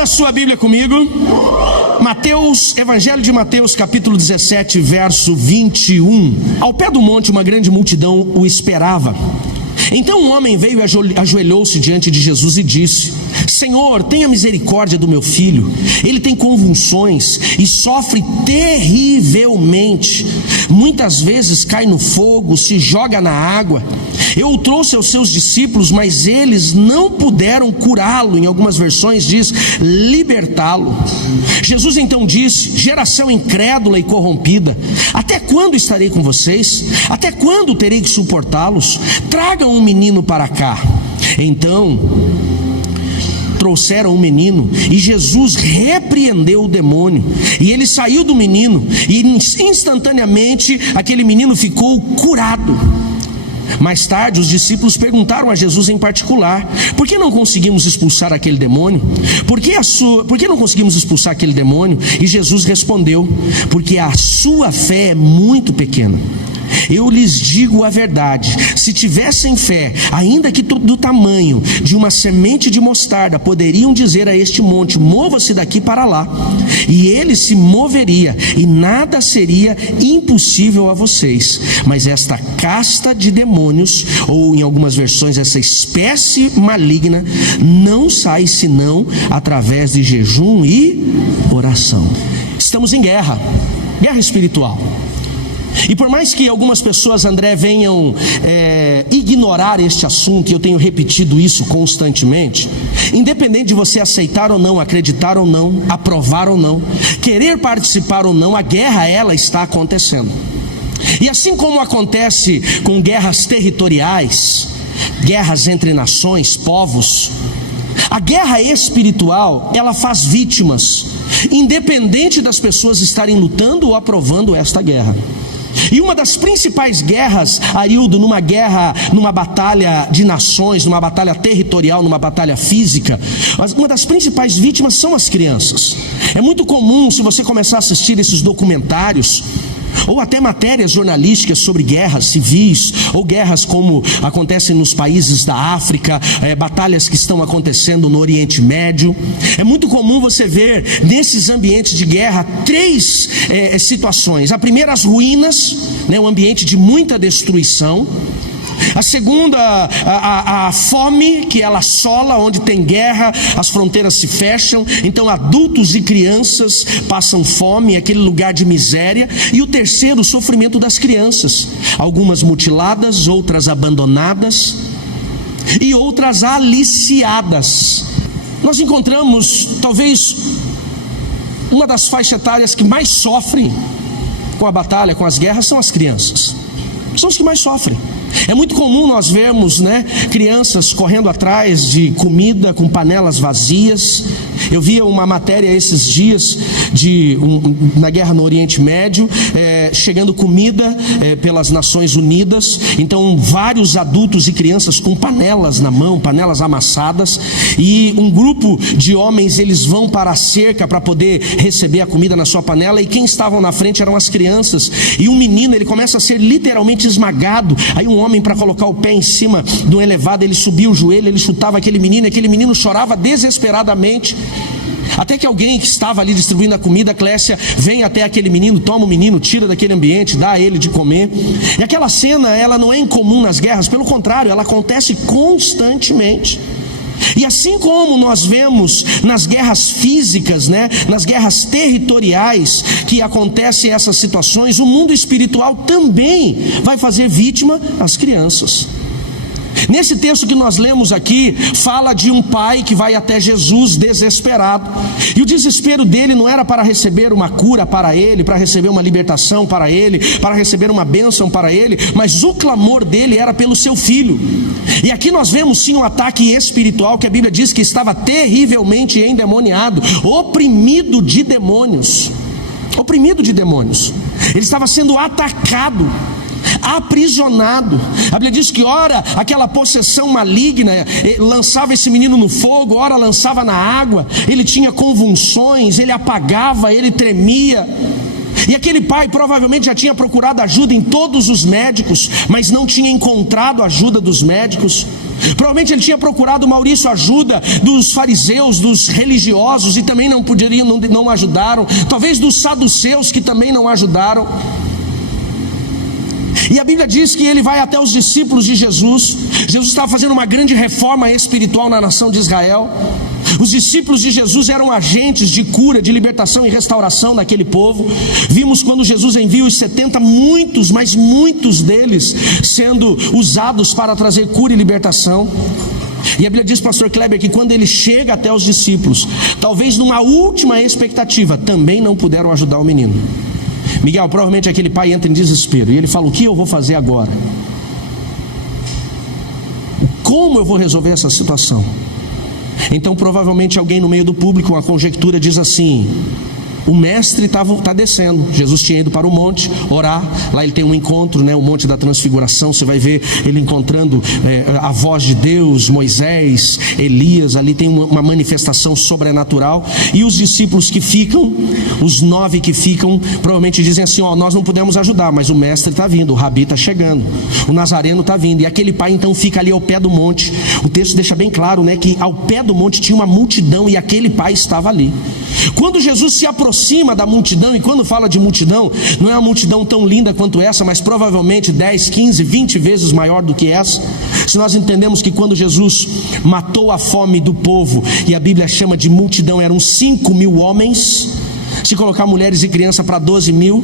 Abra sua Bíblia comigo. Mateus, Evangelho de Mateus, capítulo 17, verso 21. Ao pé do monte, uma grande multidão o esperava. Então um homem veio e ajoelhou-se diante de Jesus e disse: Senhor, tenha misericórdia do meu filho. Ele tem convulsões e sofre terrivelmente. Muitas vezes cai no fogo, se joga na água. Eu o trouxe aos seus discípulos, mas eles não puderam curá-lo. Em algumas versões diz libertá-lo. Jesus então disse: geração incrédula e corrompida, até quando estarei com vocês? Até quando terei que suportá-los? Tragam um menino para cá. Então trouxeram um menino e Jesus repreendeu o demônio, e ele saiu do menino e instantaneamente aquele menino ficou curado. Mais tarde os discípulos perguntaram a Jesus em particular: por que não conseguimos expulsar aquele demônio? Por que não conseguimos expulsar aquele demônio? E Jesus respondeu: porque a sua fé é muito pequena. Eu lhes digo a verdade, se tivessem fé, ainda que do tamanho de uma semente de mostarda, poderiam dizer a este monte: mova-se daqui para lá, e ele se moveria, e nada seria impossível a vocês. Mas esta casta de demônios, ou em algumas versões essa espécie maligna, não sai senão através de jejum e oração. Estamos em guerra espiritual. E por mais que algumas pessoas, André, venham ignorar este assunto, e eu tenho repetido isso constantemente, independente de você aceitar ou não, acreditar ou não, aprovar ou não, querer participar ou não, a guerra, ela está acontecendo. E assim como acontece com guerras territoriais, guerras entre nações, povos, a guerra espiritual, ela faz vítimas, independente das pessoas estarem lutando ou aprovando esta guerra. E uma das principais guerras, Arildo, numa batalha de nações, numa batalha territorial, numa batalha física, uma das principais vítimas são as crianças. É muito comum, se você começar a assistir esses documentários, ou até matérias jornalísticas sobre guerras civis, ou guerras como acontecem nos países da África, batalhas que estão acontecendo no Oriente Médio. É muito comum você ver nesses ambientes de guerra três situações. A primeira, as ruínas, um ambiente de muita destruição. A segunda, a fome, que ela assola. Onde tem guerra, as fronteiras se fecham, então adultos e crianças passam fome, aquele lugar de miséria. E o terceiro, o sofrimento das crianças, algumas mutiladas, outras abandonadas e outras aliciadas. Nós encontramos talvez uma das faixas etárias que mais sofrem com a batalha, com as guerras, são as crianças. São os que mais sofrem. É muito comum nós vermos, crianças correndo atrás de comida com panelas vazias. Eu via uma matéria esses dias na guerra no Oriente Médio, chegando comida pelas Nações Unidas. Então vários adultos e crianças com panelas na mão, panelas amassadas, e um grupo de homens, eles vão para a cerca para poder receber a comida na sua panela, e quem estavam na frente eram as crianças. E um menino, ele começa a ser literalmente esmagado. Aí um homem, para colocar o pé em cima do elevado, ele subia o joelho, ele chutava aquele menino chorava desesperadamente. Até que alguém que estava ali distribuindo a comida, Clécia, vem até aquele menino, toma o menino, tira daquele ambiente, dá a ele de comer. E aquela cena, ela não é incomum nas guerras, pelo contrário, ela acontece constantemente. E assim como nós vemos nas guerras físicas, nas guerras territoriais, que acontecem essas situações, o mundo espiritual também vai fazer vítima as crianças. Nesse texto que nós lemos aqui, fala de um pai que vai até Jesus desesperado. E o desespero dele não era para receber uma cura para ele, para receber uma libertação para ele, para receber uma bênção para ele, mas o clamor dele era pelo seu filho. E aqui nós vemos sim um ataque espiritual, que a Bíblia diz que estava terrivelmente endemoniado, oprimido de demônios. Oprimido de demônios. Ele estava sendo atacado, aprisionado. A Bíblia diz que ora aquela possessão maligna lançava esse menino no fogo, ora lançava na água. Ele tinha convulsões, ele apagava, ele tremia. E aquele pai provavelmente já tinha procurado ajuda em todos os médicos, mas não tinha encontrado a ajuda dos médicos. Provavelmente ele tinha procurado, Maurício, ajuda dos fariseus, dos religiosos, e também não ajudaram. Talvez dos saduceus, que também não ajudaram. E a Bíblia diz que ele vai até os discípulos de Jesus. Jesus estava fazendo uma grande reforma espiritual na nação de Israel. Os discípulos de Jesus eram agentes de cura, de libertação e restauração daquele povo. Vimos quando Jesus envia os 70, muitos, mas muitos deles sendo usados para trazer cura e libertação. E a Bíblia diz, pastor Kleber, que quando ele chega até os discípulos, talvez numa última expectativa, também não puderam ajudar o menino. Miguel, provavelmente aquele pai entra em desespero, e ele fala: o que eu vou fazer agora? Como eu vou resolver essa situação? Então provavelmente alguém no meio do público, uma conjectura, diz assim: o mestre está descendo. Jesus tinha ido para o monte orar. Lá ele tem um encontro, o Monte da Transfiguração. Você vai ver ele encontrando a voz de Deus, Moisés, Elias. Ali tem uma manifestação sobrenatural. E os discípulos que ficam, os 9 que ficam, provavelmente dizem assim: nós não pudemos ajudar, mas o mestre está vindo, o Rabi está chegando, o Nazareno está vindo. E aquele pai então fica ali ao pé do monte. O texto deixa bem claro, que ao pé do monte tinha uma multidão, e aquele pai estava ali. Quando Jesus se aproxima da multidão, e quando fala de multidão, não é uma multidão tão linda quanto essa, mas provavelmente 10, 15, 20 vezes maior do que essa. Se nós entendemos que quando Jesus matou a fome do povo, e a Bíblia chama de multidão, eram 5.000 homens, se colocar mulheres e crianças para 12.000,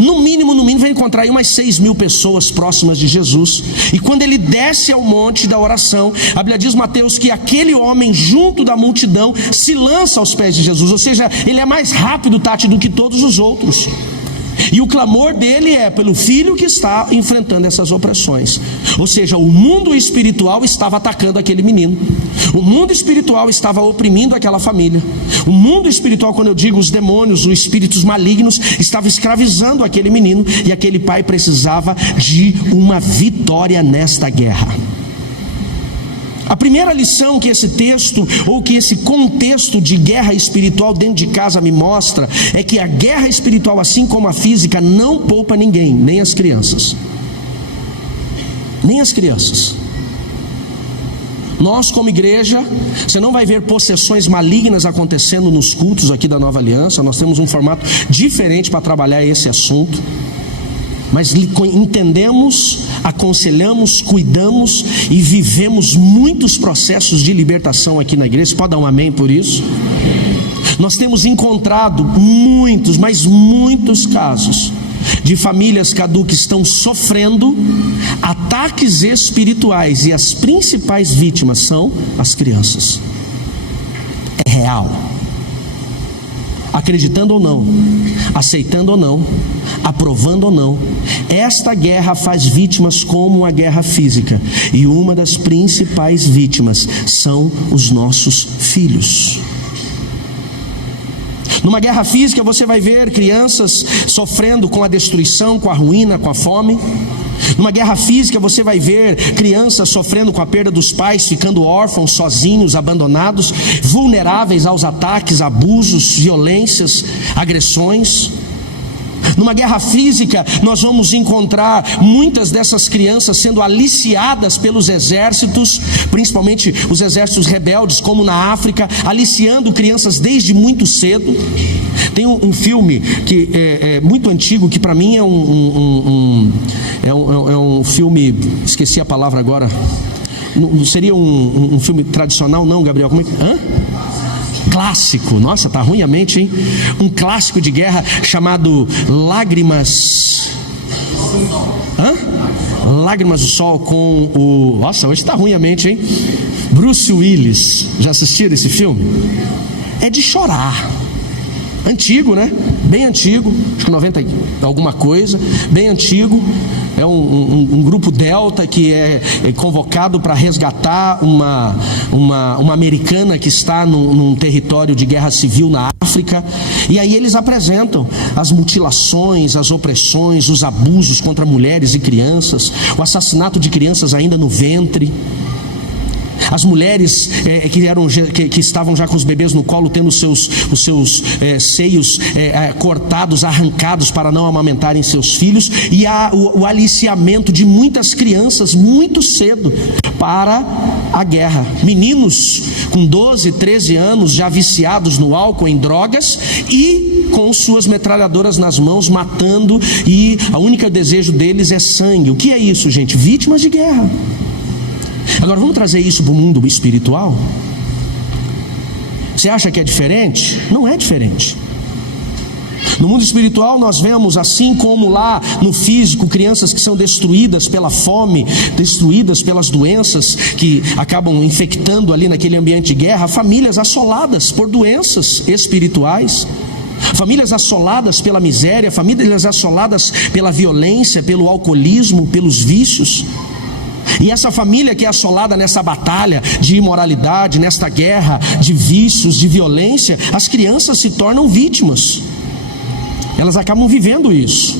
no mínimo vai encontrar aí umas 6.000 pessoas próximas de Jesus. E quando ele desce ao monte da oração, a Bíblia diz, Mateus, que aquele homem junto da multidão se lança aos pés de Jesus. Ou seja, ele é mais rápido, Tati, do que todos os outros. E o clamor dele é pelo filho que está enfrentando essas opressões. Ou seja, o mundo espiritual estava atacando aquele menino. O mundo espiritual estava oprimindo aquela família. O mundo espiritual, quando eu digo os demônios, os espíritos malignos, estava escravizando aquele menino. E aquele pai precisava de uma vitória nesta guerra. A primeira lição que esse texto, ou que esse contexto de guerra espiritual dentro de casa me mostra, é que a guerra espiritual, assim como a física, não poupa ninguém, nem as crianças. Nem as crianças. Nós, como igreja, você não vai ver possessões malignas acontecendo nos cultos aqui da Nova Aliança. Nós temos um formato diferente para trabalhar esse assunto. Mas entendemos, aconselhamos, cuidamos e vivemos muitos processos de libertação aqui na igreja. Você pode dar um amém por isso? Nós temos encontrado muitos, mas muitos casos de famílias, Cadu, que estão sofrendo ataques espirituais, e as principais vítimas são as crianças. É real. Acreditando ou não, aceitando ou não, aprovando ou não, esta guerra faz vítimas como a guerra física, e uma das principais vítimas são os nossos filhos. Numa guerra física você vai ver crianças sofrendo com a destruição, com a ruína, com a fome. Numa guerra física você vai ver crianças sofrendo com a perda dos pais, ficando órfãos, sozinhos, abandonados, vulneráveis aos ataques, abusos, violências, agressões. Numa guerra física nós vamos encontrar muitas dessas crianças sendo aliciadas pelos exércitos, principalmente os exércitos rebeldes, como na África, aliciando crianças desde muito cedo. Tem um filme que é muito antigo, que para mim é um filme, esqueci a palavra agora, não seria um filme tradicional não, Gabriel? Como é que... Clássico, nossa, tá ruim a mente, hein? Um clássico de guerra chamado Lágrimas do Sol, com o... Nossa, hoje tá ruim a mente, hein? Bruce Willis. Já assistiram esse filme? É de chorar. Antigo, né? Bem antigo, acho que 90 alguma coisa, bem antigo. É um grupo Delta que é convocado para resgatar uma americana que está num território de guerra civil na África. E aí eles apresentam as mutilações, as opressões, os abusos contra mulheres e crianças, o assassinato de crianças ainda no ventre. As mulheres que estavam já com os bebês no colo, tendo os seus seios cortados, arrancados para não amamentarem seus filhos, e o aliciamento de muitas crianças muito cedo para a guerra. Meninos com 12, 13 anos já viciados no álcool, em drogas, e com suas metralhadoras nas mãos, matando, e o único desejo deles é sangue. O que é isso, gente? Vítimas de guerra. Agora vamos trazer isso para o mundo espiritual? Você acha que é diferente? Não é diferente. No mundo espiritual nós vemos, assim como lá no físico, crianças que são destruídas pela fome, destruídas pelas doenças que acabam infectando ali naquele ambiente de guerra, famílias assoladas por doenças espirituais, famílias assoladas pela miséria, famílias assoladas pela violência, pelo alcoolismo, pelos vícios. E essa família que é assolada nessa batalha de imoralidade, nesta guerra de vícios, de violência, as crianças se tornam vítimas. Elas acabam vivendo isso.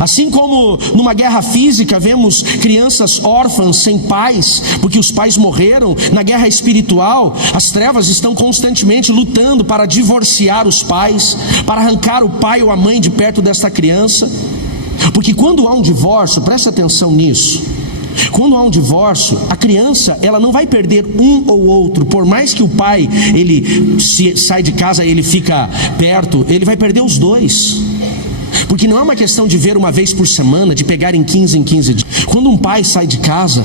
Assim como numa guerra física vemos crianças órfãs sem pais, porque os pais morreram, na guerra espiritual as trevas estão constantemente lutando para divorciar os pais, para arrancar o pai ou a mãe de perto desta criança. Porque quando há um divórcio, preste atenção nisso, quando há um divórcio, a criança ela não vai perder um ou outro. Por mais que o pai ele sai de casa e ele fica perto, ele vai perder os dois. Porque não é uma questão de ver uma vez por semana, de pegar em 15 dias. Quando um pai sai de casa,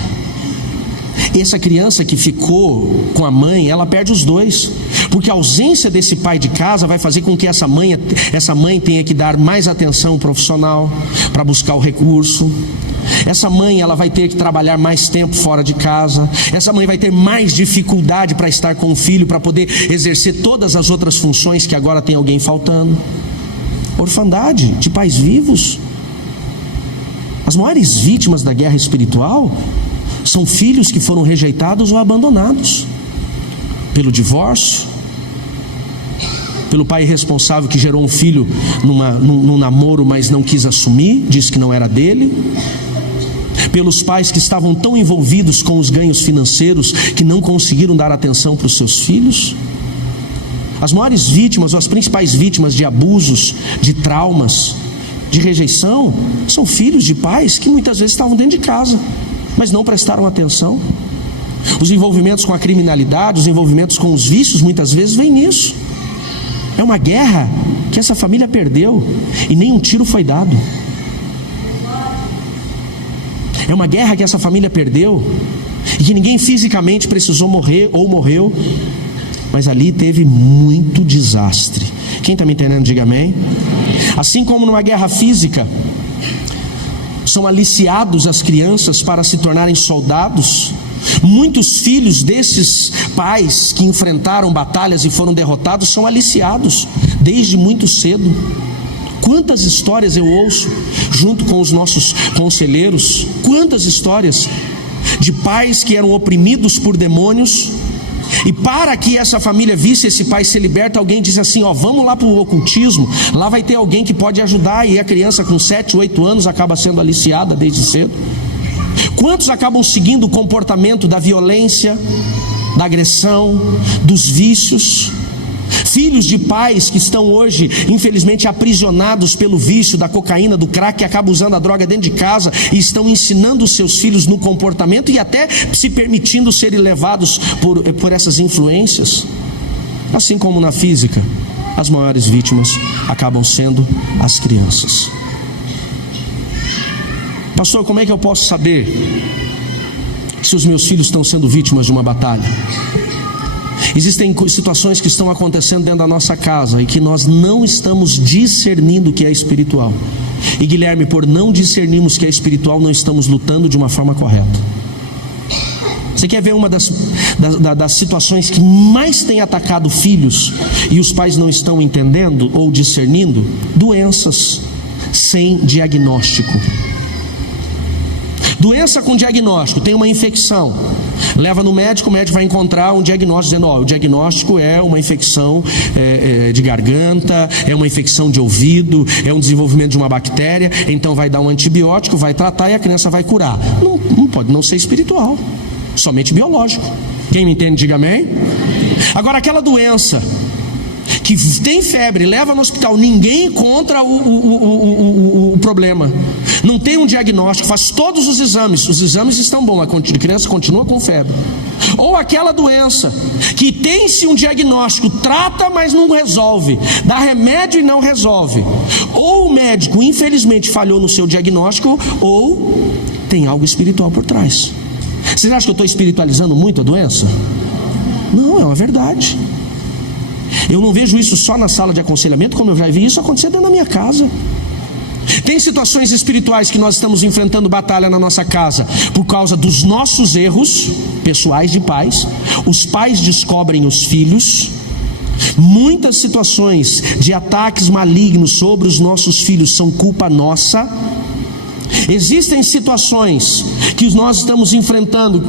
essa criança que ficou com a mãe, ela perde os dois. Porque a ausência desse pai de casa vai fazer com que essa mãe tenha que dar mais atenção profissional para buscar o recurso. Essa mãe ela vai ter que trabalhar mais tempo fora de casa. Essa mãe vai ter mais dificuldade para estar com o filho, para poder exercer todas as outras funções que agora tem alguém faltando. Orfandade de pais vivos. As maiores vítimas da guerra espiritual são filhos que foram rejeitados ou abandonados pelo divórcio, pelo pai irresponsável que gerou um filho num namoro, mas não quis assumir, disse que não era dele, pelos pais que estavam tão envolvidos com os ganhos financeiros que não conseguiram dar atenção para os seus filhos. As maiores vítimas, ou as principais vítimas de abusos, de traumas, de rejeição, são filhos de pais que muitas vezes estavam dentro de casa, mas não prestaram atenção. Os envolvimentos com a criminalidade, os envolvimentos com os vícios, muitas vezes vêm nisso. É uma guerra que essa família perdeu e nem um tiro foi dado. É uma guerra que essa família perdeu e que ninguém fisicamente precisou morrer ou morreu, mas ali teve muito desastre. Quem está me entendendo, diga amém. Assim como numa guerra física são aliciados as crianças para se tornarem soldados, muitos filhos desses pais que enfrentaram batalhas e foram derrotados são aliciados desde muito cedo. Quantas histórias eu ouço junto com os nossos conselheiros, quantas histórias de pais que eram oprimidos por demônios, e para que essa família visse esse pai ser liberto, alguém diz assim, vamos lá para o ocultismo, lá vai ter alguém que pode ajudar, e a criança com 7, 8 anos acaba sendo aliciada desde cedo. Quantos acabam seguindo o comportamento da violência, da agressão, dos vícios? Filhos de pais que estão hoje, infelizmente, aprisionados pelo vício da cocaína, do crack, que acabam usando a droga dentro de casa e estão ensinando os seus filhos no comportamento e até se permitindo serem levados por essas influências. Assim como na física, as maiores vítimas acabam sendo as crianças. Pastor, como é que eu posso saber se os meus filhos estão sendo vítimas de uma batalha? Existem situações que estão acontecendo dentro da nossa casa e que nós não estamos discernindo o que é espiritual. E Guilherme, por não discernirmos o que é espiritual, não estamos lutando de uma forma correta. Você quer ver uma das situações que mais tem atacado filhos e os pais não estão entendendo ou discernindo? Doenças sem diagnóstico. Doença com diagnóstico, tem uma infecção, leva no médico, o médico vai encontrar um diagnóstico dizendo, o diagnóstico é uma infecção de garganta, é uma infecção de ouvido, é um desenvolvimento de uma bactéria, então vai dar um antibiótico, vai tratar e a criança vai curar. Não pode não ser espiritual. somente biológico. Quem me entende, diga amém. Agora, aquela doença que tem febre, leva no hospital, ninguém encontra o problema, não tem um diagnóstico, faz todos os exames estão bons, a criança continua com febre. Ou aquela doença que tem-se um diagnóstico, trata, mas não resolve, dá remédio e não resolve. Ou o médico, infelizmente, falhou no seu diagnóstico, ou tem algo espiritual por trás. Vocês acham que eu estou espiritualizando muito a doença? Não, é uma verdade. Eu não vejo isso só na sala de aconselhamento, como eu já vi isso acontecer dentro da minha casa. Tem situações espirituais que nós estamos enfrentando batalha na nossa casa por causa dos nossos erros pessoais de pais. Os pais descobrem os filhos. Muitas situações de ataques malignos sobre os nossos filhos são culpa nossa. Existem situações que nós estamos enfrentando,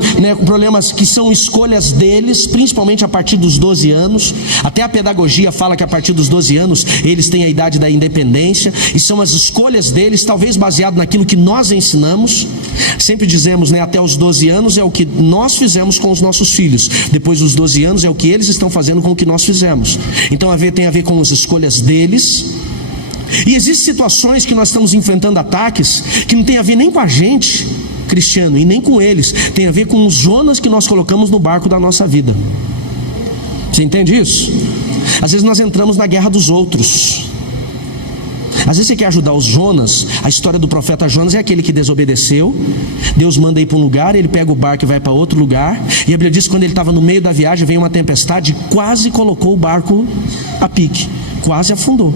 problemas que são escolhas deles, principalmente a partir dos 12 anos. Até a pedagogia fala que a partir dos 12 anos eles têm a idade da independência, e são as escolhas deles, talvez baseado naquilo que nós ensinamos. Sempre dizemos, até os 12 anos é o que nós fizemos com os nossos filhos, depois dos 12 anos é o que eles estão fazendo com o que nós fizemos. Então tem a ver com as escolhas deles. E existem situações que nós estamos enfrentando ataques que não tem a ver nem com a gente, cristiano, e nem com eles. Tem a ver com os Jonas que nós colocamos no barco da nossa vida. Você entende isso? Às vezes nós entramos na guerra dos outros. Às vezes você quer ajudar os Jonas. A história do profeta Jonas é aquele que desobedeceu. Deus manda ir para um lugar, ele pega o barco e vai para outro lugar. E a Bíblia diz que quando ele estava no meio da viagem, veio uma tempestade e quase colocou o barco a pique, quase afundou.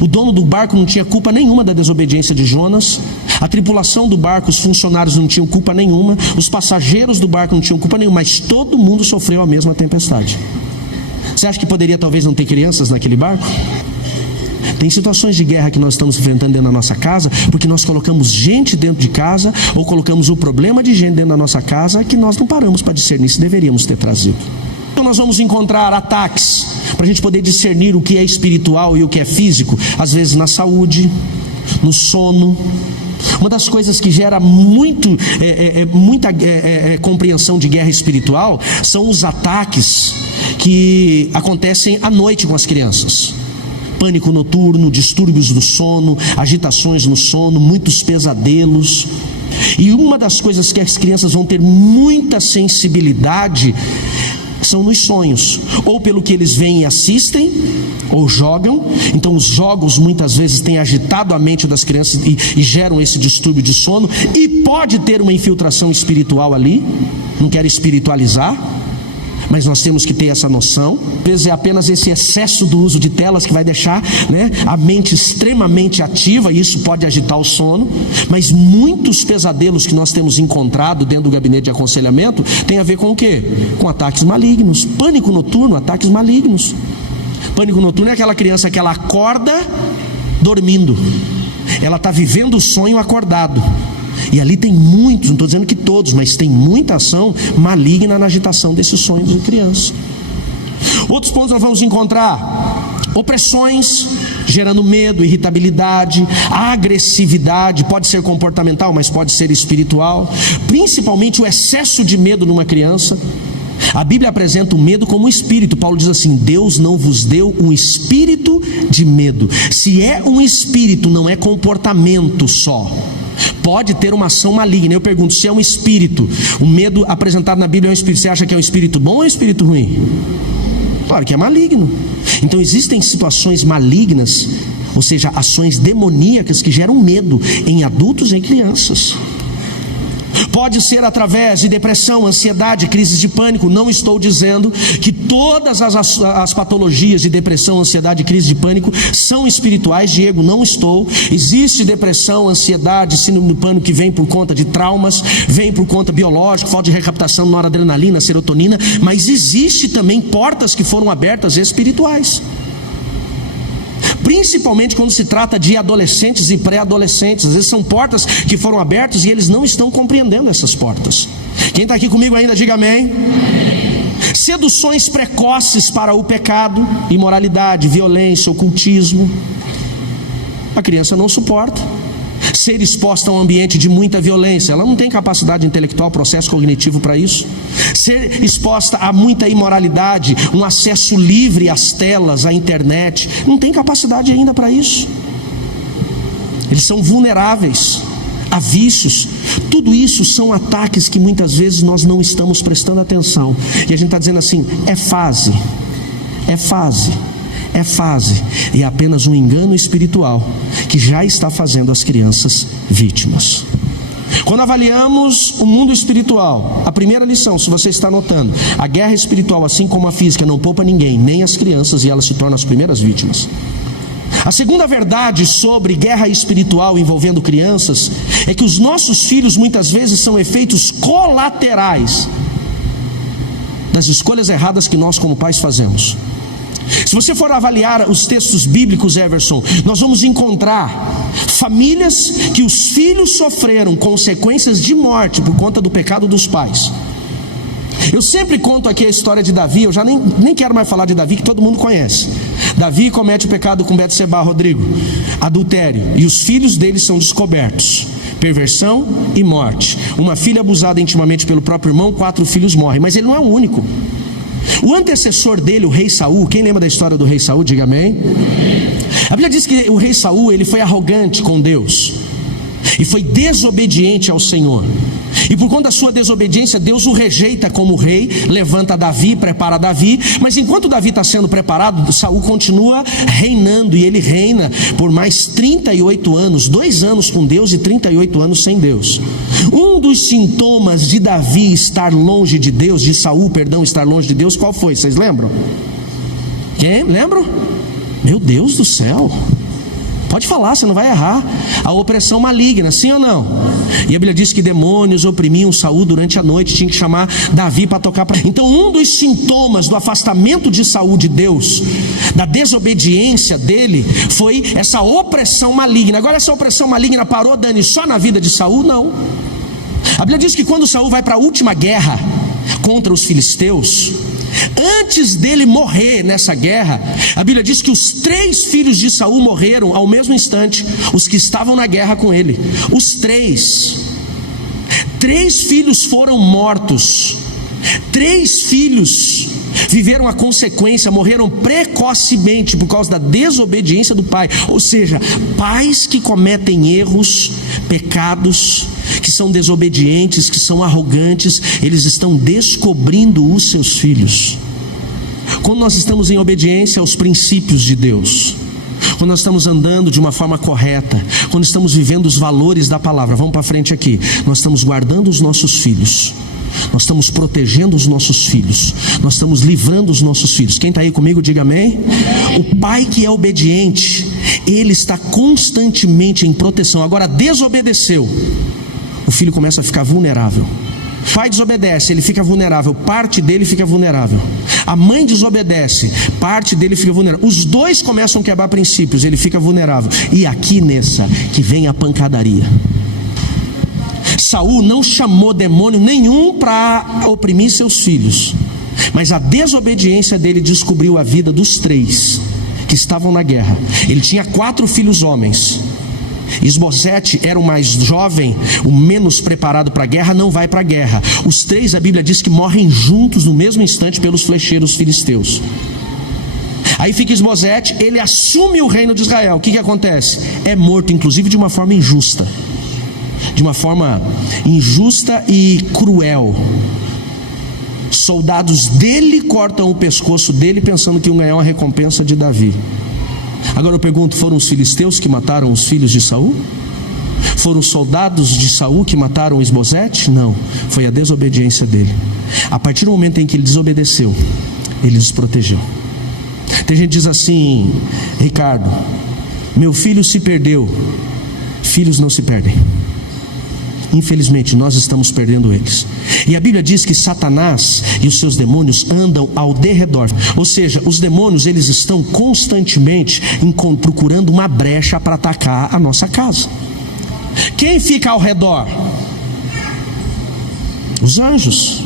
O dono do barco não tinha culpa nenhuma da desobediência de Jonas. A tripulação do barco, os funcionários não tinham culpa nenhuma. Os passageiros do barco não tinham culpa nenhuma. Mas todo mundo sofreu a mesma tempestade. Você acha que poderia talvez não ter crianças naquele barco? Tem situações de guerra que nós estamos enfrentando dentro da nossa casa, porque nós colocamos gente dentro de casa, ou colocamos o problema de gente dentro da nossa casa, que nós não paramos para discernir se deveríamos ter trazido. Então nós vamos encontrar ataques para a gente poder discernir o que é espiritual e o que é físico. Às vezes na saúde, no sono. Uma das coisas que gera muita compreensão de guerra espiritual são os ataques que acontecem à noite com as crianças. Pânico noturno, distúrbios do sono, agitações no sono, muitos pesadelos. E uma das coisas que as crianças vão ter muita sensibilidade são nos sonhos, ou pelo que eles veem e assistem, ou jogam. Então os jogos muitas vezes têm agitado a mente das crianças e geram esse distúrbio de sono, e pode ter uma infiltração espiritual ali. Não quero espiritualizar, mas nós temos que ter essa noção. Às vezes é apenas esse excesso do uso de telas que vai deixar a mente extremamente ativa, e isso pode agitar o sono. Mas muitos pesadelos que nós temos encontrado dentro do gabinete de aconselhamento tem a ver com o quê? Com ataques malignos. Pânico noturno, ataques malignos. Pânico noturno é aquela criança que ela acorda dormindo, ela está vivendo o sonho acordado. E ali tem muitos, não estou dizendo que todos, mas tem muita ação maligna na agitação desses sonhos de criança. Outros pontos nós vamos encontrar: opressões, gerando medo, irritabilidade, agressividade. Pode ser comportamental, mas pode ser espiritual. Principalmente o excesso de medo numa criança. A Bíblia apresenta o medo como um espírito. Paulo diz assim: Deus não vos deu um espírito de medo. Se é um espírito, não é comportamento só. Pode ter uma ação maligna. Eu pergunto, se é um espírito, o medo apresentado na Bíblia é um espírito, você acha que é um espírito bom ou é um espírito ruim? Claro que é maligno. Então existem situações malignas, ou seja, ações demoníacas que geram medo em adultos e em crianças. Pode ser através de depressão, ansiedade, crises de pânico. Não estou dizendo que todas as patologias de depressão, ansiedade e crise de pânico são espirituais, Diego, não estou. Existe depressão, ansiedade, síndrome do pânico que vem por conta de traumas, vem por conta biológica, falta de recaptação de noradrenalina, serotonina, mas existe também portas que foram abertas espirituais. Principalmente quando se trata de adolescentes e pré-adolescentes. Às vezes são portas que foram abertas e eles não estão compreendendo essas portas. Quem está aqui comigo ainda, diga amém. Seduções precoces para o pecado, imoralidade, violência, ocultismo. A criança não suporta. ser exposta a um ambiente de muita violência. Ela não tem capacidade intelectual, processo cognitivo para isso. Ser exposta a muita imoralidade, um acesso livre às telas, à internet, não tem capacidade ainda para isso. Eles são vulneráveis a vícios. Tudo isso são ataques que muitas vezes nós não estamos prestando atenção. E a gente está dizendo assim, é fase. E é apenas um engano espiritual que já está fazendo as crianças vítimas. Quando avaliamos o mundo espiritual, a primeira lição, se você está notando, a guerra espiritual, assim como a física, não poupa ninguém, nem as crianças, e elas se tornam as primeiras vítimas. A segunda verdade sobre guerra espiritual envolvendo crianças é que os nossos filhos muitas vezes são efeitos colaterais das escolhas erradas que nós como pais fazemos. Se você for avaliar os textos bíblicos, Everson, nós vamos encontrar famílias que os filhos sofreram consequências de morte por conta do pecado dos pais. Eu sempre conto aqui a história de Davi. Eu já nem quero mais falar de Davi, que todo mundo conhece. Davi comete o pecado com Betseba, Rodrigo, adultério, e os filhos dele são descobertos, perversão e morte. Uma filha abusada intimamente pelo próprio irmão, 4 filhos morrem. Mas ele não é o único. O antecessor dele, o rei Saul, quem lembra da história do rei Saul? Diga amém. A Bíblia diz que o rei Saul, ele foi arrogante com Deus e foi desobediente ao Senhor. E por conta da sua desobediência, Deus o rejeita como rei, levanta Davi, prepara Davi. Mas enquanto Davi está sendo preparado, Saul continua reinando, e ele reina por mais 38 anos, 2 anos com Deus e 38 anos sem Deus. Um dos sintomas de Davi estar longe de Deus, de Saul, perdão, estar longe de Deus, qual foi? Vocês lembram? Quem? Lembram? Meu Deus do céu! Pode falar, você não vai errar. A opressão maligna, sim ou não? E a Bíblia diz que demônios oprimiam Saul durante a noite, tinha que chamar Davi para tocar. Então um dos sintomas do afastamento de Saul de Deus, da desobediência dele, foi essa opressão maligna. Agora essa opressão maligna parou, Dani, só na vida de Saul? Não. A Bíblia diz que quando Saul vai para a última guerra contra os filisteus, antes dele morrer nessa guerra, a Bíblia diz que os 3 filhos de Saul morreram ao mesmo instante, os que estavam na guerra com ele. Os 3 filhos foram mortos. 3 filhos viveram a consequência, morreram precocemente por causa da desobediência do pai. Ou seja, pais que cometem erros, pecados, que são desobedientes, que são arrogantes, eles estão descobrindo os seus filhos. Quando nós estamos em obediência aos princípios de Deus, quando nós estamos andando de uma forma correta, quando estamos vivendo os valores da palavra, vamos para frente aqui, nós estamos guardando os nossos filhos, nós estamos protegendo os nossos filhos, nós estamos livrando os nossos filhos. Quem está aí comigo, diga amém. O pai que é obediente, ele está constantemente em proteção. Agora desobedeceu, o filho começa a ficar vulnerável. O pai desobedece, ele fica vulnerável, parte dele fica vulnerável. A mãe desobedece, parte dele fica vulnerável. Os dois começam a quebrar princípios, ele fica vulnerável. E aqui nessa que vem a pancadaria. Saul não chamou demônio nenhum para oprimir seus filhos, mas a desobediência dele descobriu a vida dos 3 que estavam na guerra. Ele tinha 4 filhos homens. Isbosete era o mais jovem, o menos preparado para a guerra, não vai para a guerra. Os 3, a Bíblia diz que morrem juntos no mesmo instante pelos flecheiros filisteus. Aí fica Isbosete, ele assume o reino de Israel. O que acontece? É morto, inclusive de uma forma injusta. De uma forma injusta e cruel. Soldados dele cortam o pescoço dele, pensando que iam ganhar uma recompensa de Davi. Agora eu pergunto, foram os filisteus que mataram os filhos de Saul? Foram os soldados de Saul que mataram Isbosete? Não, foi a desobediência dele. A partir do momento em que ele desobedeceu, ele desprotegeu. Tem gente que diz assim: Ricardo, meu filho se perdeu. Filhos não se perdem. Infelizmente nós estamos perdendo eles. E a Bíblia diz que Satanás e os seus demônios andam ao derredor. Ou seja, os demônios, eles estão constantemente procurando uma brecha para atacar a nossa casa. Quem fica ao redor? Os anjos.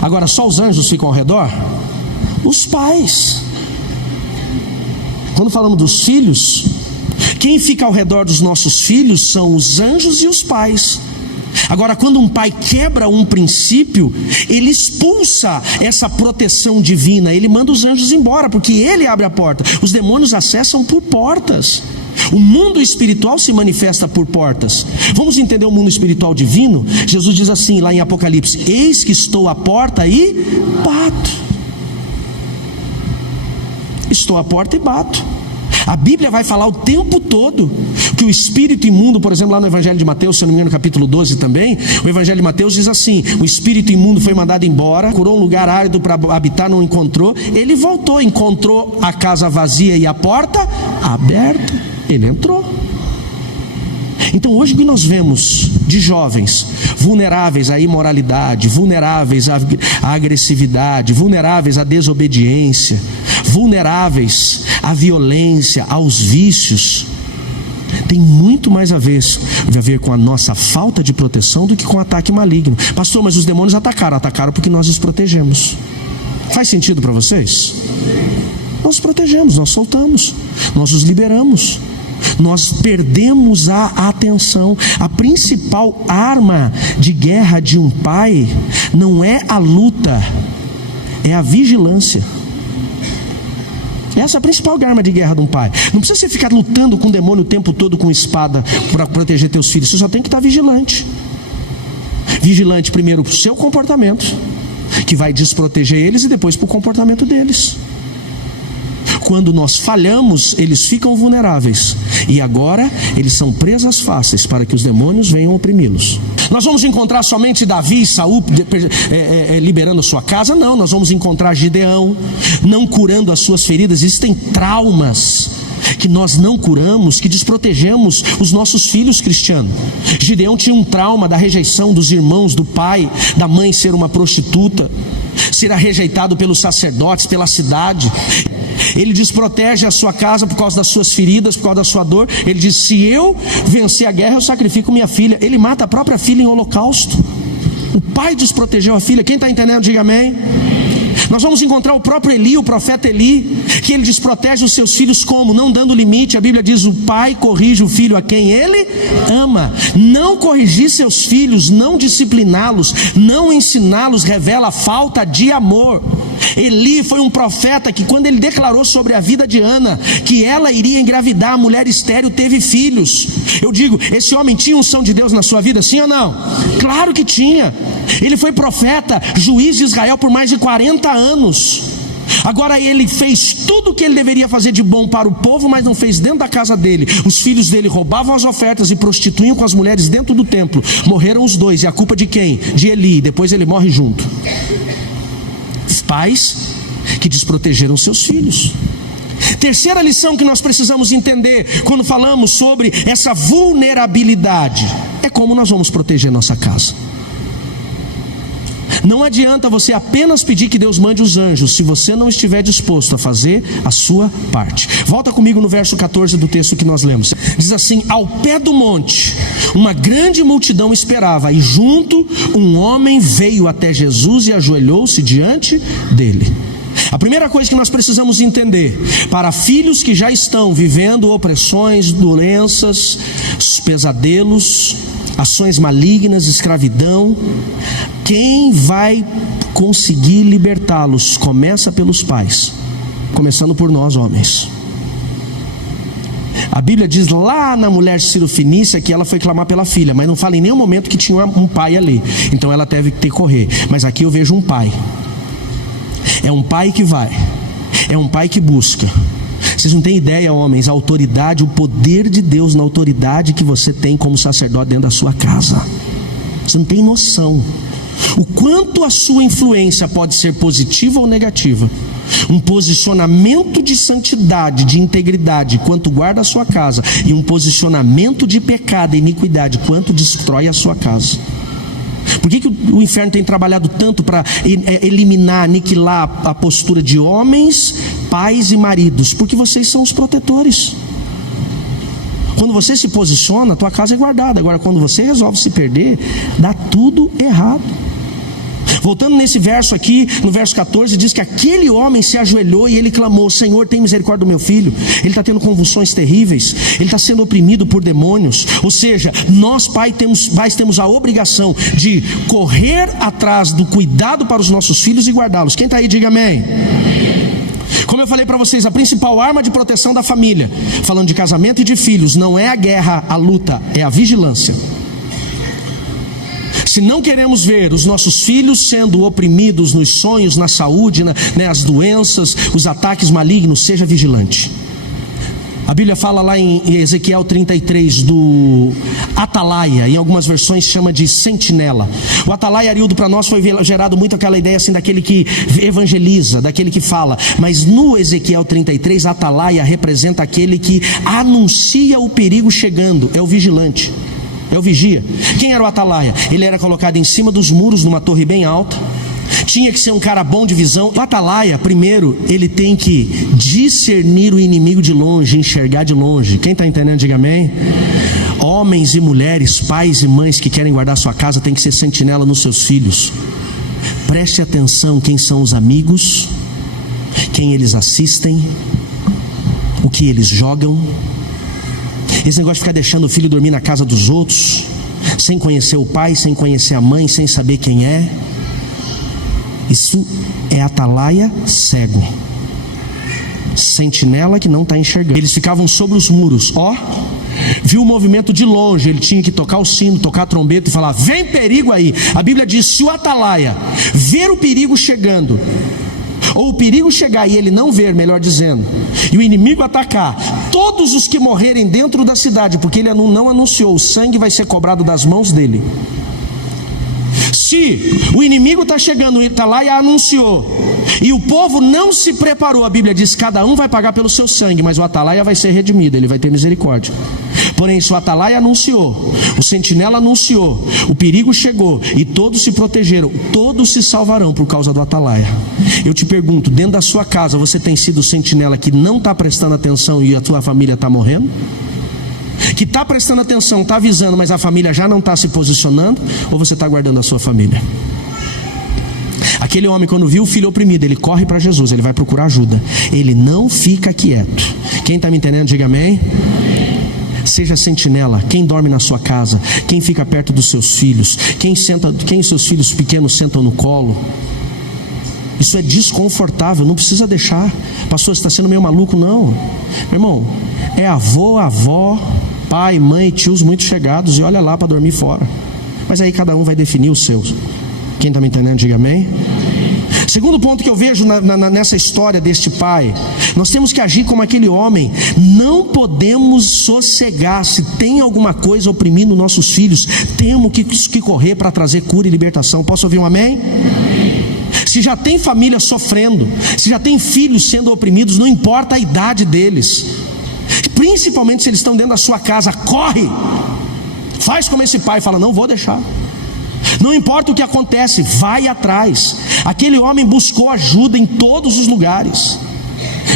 Agora só os anjos ficam ao redor? Os pais. Quando falamos dos filhos, quem fica ao redor dos nossos filhos são os anjos e os pais. Agora, quando um pai quebra um princípio, ele expulsa essa proteção divina, ele manda os anjos embora, porque ele abre a porta. Os demônios acessam por portas. O mundo espiritual se manifesta por portas. Vamos entender o mundo espiritual divino? Jesus diz assim lá em Apocalipse: eis que estou à porta e bato. Estou à porta e bato. A Bíblia vai falar o tempo todo que o espírito imundo, por exemplo, lá no Evangelho de Mateus, se eu não me engano, no capítulo 12 também, o Evangelho de Mateus diz assim: o espírito imundo foi mandado embora, procurou um lugar árido para habitar, não encontrou, ele voltou, encontrou a casa vazia e a porta aberta, ele entrou. Então hoje o que nós vemos de jovens vulneráveis à imoralidade, vulneráveis à agressividade, vulneráveis à desobediência, vulneráveis à violência, aos vícios, tem muito mais a ver com a nossa falta de proteção do que com o ataque maligno. Pastor, mas os demônios atacaram porque nós os protegemos. Faz sentido para vocês? Nós protegemos, nós soltamos, nós os liberamos. Nós perdemos a atenção. A principal arma de guerra de um pai não é a luta, é a vigilância. Essa é a principal arma de guerra de um pai. Não precisa você ficar lutando com o demônio o tempo todo com espada para proteger teus filhos. Você só tem que estar vigilante. Vigilante primeiro para o seu comportamento, que vai desproteger eles, e depois para o comportamento deles. Quando nós falhamos, eles ficam vulneráveis, e agora eles são presas fáceis para que os demônios venham oprimi-los. Nós vamos encontrar somente Davi e Saul liberando a sua casa? Não, nós vamos encontrar Gideão não curando as suas feridas. Existem traumas que nós não curamos, que desprotegemos os nossos filhos cristianos. Gideão tinha um trauma da rejeição dos irmãos, do pai, da mãe ser uma prostituta, ser rejeitado pelos sacerdotes, pela cidade. Ele desprotege a sua casa por causa das suas feridas, por causa da sua dor. Ele diz: se eu vencer a guerra, eu sacrifico minha filha. Ele mata a própria filha em holocausto. O pai desprotegeu a filha. Quem está entendendo, diga amém. Nós vamos encontrar o próprio Eli, o profeta Eli, que ele desprotege os seus filhos como? Não dando limite. A Bíblia diz: o pai corrige o filho a quem ele ama. Não corrigir seus filhos, não discipliná-los, não ensiná-los, revela falta de amor. Eli foi um profeta que, quando ele declarou sobre a vida de Ana, que ela iria engravidar, a mulher estéril teve filhos. Eu digo, esse homem tinha unção de Deus na sua vida, sim ou não? Claro que tinha. Ele foi profeta, juiz de Israel por mais de 40 anos. Agora ele fez tudo o que ele deveria fazer de bom para o povo, mas não fez dentro da casa dele. Os filhos dele roubavam as ofertas e prostituíam com as mulheres dentro do templo. Morreram os dois, e a culpa de quem? De Eli. Depois ele morre junto. Pais que desprotegeram seus filhos. Terceira lição que nós precisamos entender quando falamos sobre essa vulnerabilidade é como nós vamos proteger nossa casa. Não adianta você apenas pedir que Deus mande os anjos se você não estiver disposto a fazer a sua parte. Volta comigo no verso 14 do texto que nós lemos. Diz assim: ao pé do monte uma grande multidão esperava, e junto um homem veio até Jesus e ajoelhou-se diante dele. A primeira coisa que nós precisamos entender, para filhos que já estão vivendo opressões, doenças, pesadelos, ações malignas, escravidão, quem vai conseguir libertá-los? Começa pelos pais, começando por nós, homens. A Bíblia diz lá na mulher Cirofenícia que ela foi clamar pela filha, mas não fala em nenhum momento que tinha um pai ali, então ela teve que correr. Mas aqui eu vejo um pai. É um pai que vai, é um pai que busca. Vocês não têm ideia, homens, a autoridade, o poder de Deus na autoridade que você tem como sacerdote dentro da sua casa. Você não tem noção o quanto a sua influência pode ser positiva ou negativa. Um posicionamento de santidade, de integridade, quanto guarda a sua casa, e um posicionamento de pecado e iniquidade, quanto destrói a sua casa. Por que o inferno tem trabalhado tanto para eliminar, aniquilar a postura de homens, pais e maridos? Porque vocês são os protetores. Quando você se posiciona, a tua casa é guardada. Agora, quando você resolve se perder, dá tudo errado. Voltando nesse verso aqui, no verso 14, diz que aquele homem se ajoelhou e ele clamou: Senhor, tem misericórdia do meu filho, ele está tendo convulsões terríveis, ele está sendo oprimido por demônios. Ou seja, nós pais temos a obrigação de correr atrás do cuidado para os nossos filhos e guardá-los. Quem está aí, diga amém. Como eu falei para vocês, a principal arma de proteção da família, falando de casamento e de filhos, não é a guerra, a luta, é a vigilância. Se não queremos ver os nossos filhos sendo oprimidos nos sonhos, na saúde, as doenças, os ataques malignos, seja vigilante. A Bíblia fala lá em Ezequiel 33 do atalaia, em algumas versões chama de sentinela. O atalaia, Arildo, para nós foi gerado muito aquela ideia assim daquele que evangeliza, daquele que fala. Mas no Ezequiel 33, atalaia representa aquele que anuncia o perigo chegando, é o vigilante. É o vigia. Quem era o atalaia? Ele era colocado em cima dos muros numa torre bem alta. Tinha que ser um cara bom de visão. O atalaia, primeiro, ele tem que discernir o inimigo de longe, enxergar de longe. Quem está entendendo, diga amém. Homens e mulheres, pais e mães que querem guardar sua casa, tem que ser sentinela nos seus filhos. Preste atenção quem são os amigos, quem eles assistem, o que eles jogam. Esse negócio de ficar deixando o filho dormir na casa dos outros, sem conhecer o pai, sem conhecer a mãe, sem saber quem é, isso é atalaia cego, sentinela que não está enxergando. Eles ficavam sobre os muros, viu o movimento de longe, ele tinha que tocar o sino, tocar a trombeta e falar: vem perigo aí. A Bíblia diz: se o atalaia ver o perigo chegando, ou o perigo chegar e ele não ver, melhor dizendo, e o inimigo atacar, todos os que morrerem dentro da cidade, porque ele não anunciou, o sangue vai ser cobrado das mãos dele. Se o inimigo está chegando, ele está lá e anunciou, e o povo não se preparou, a Bíblia diz: cada um vai pagar pelo seu sangue, mas o atalaia vai ser redimido, ele vai ter misericórdia. Porém, se o atalaia anunciou, o sentinela anunciou, o perigo chegou e todos se protegeram, todos se salvarão por causa do atalaia. Eu te pergunto, dentro da sua casa você tem sido o sentinela que não está prestando atenção e a tua família está morrendo? Que está prestando atenção, está avisando, mas a família já não está se posicionando? Ou você está guardando a sua família? Aquele homem, quando viu o filho oprimido, ele corre para Jesus, ele vai procurar ajuda, ele não fica quieto. Quem está me entendendo, diga amém. Seja sentinela. Quem dorme na sua casa, quem fica perto dos seus filhos, quem seus filhos pequenos sentam no colo. Isso é desconfortável, não precisa deixar. Pastor, você está sendo meio maluco? Não, meu irmão, é avó, pai, mãe, tios muito chegados, e olha lá para dormir fora. Mas aí cada um vai definir os seus. Quem está me entendendo, diga amém. Segundo ponto que eu vejo nessa história deste pai, nós temos que agir como aquele homem. Não podemos sossegar. Se tem alguma coisa oprimindo nossos filhos, temos que correr para trazer cura e libertação. Posso ouvir um amém? Se já tem família sofrendo, se já tem filhos sendo oprimidos, não importa a idade deles, principalmente se eles estão dentro da sua casa, corre, faz como esse pai, fala: não vou deixar. Não importa o que acontece, vai atrás. Aquele homem buscou ajuda em todos os lugares.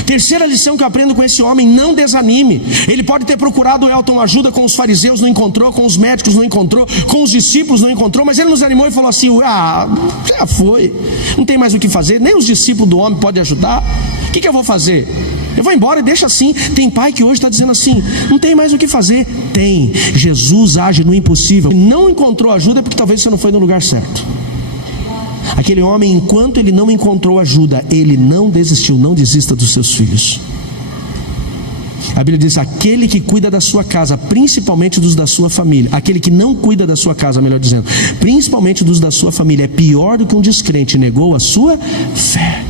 Terceira lição que eu aprendo com esse homem: não desanime. Ele pode ter procurado, Elton, ajuda com os fariseus, não encontrou, com os médicos não encontrou, com os discípulos não encontrou, mas ele nos animou e falou assim: já foi, não tem mais o que fazer, nem os discípulos do homem podem ajudar, o que eu vou fazer? Eu vou embora e deixa assim. Tem pai que hoje está dizendo assim: não tem mais o que fazer. Tem. Jesus age no impossível. Não encontrou ajuda porque talvez você não foi no lugar certo. Aquele homem, enquanto ele não encontrou ajuda, ele não desistiu. Não desista dos seus filhos. A Bíblia diz: aquele que cuida da sua casa, principalmente dos da sua família, aquele que não cuida da sua casa, melhor dizendo, principalmente dos da sua família, é pior do que um descrente, negou a sua fé.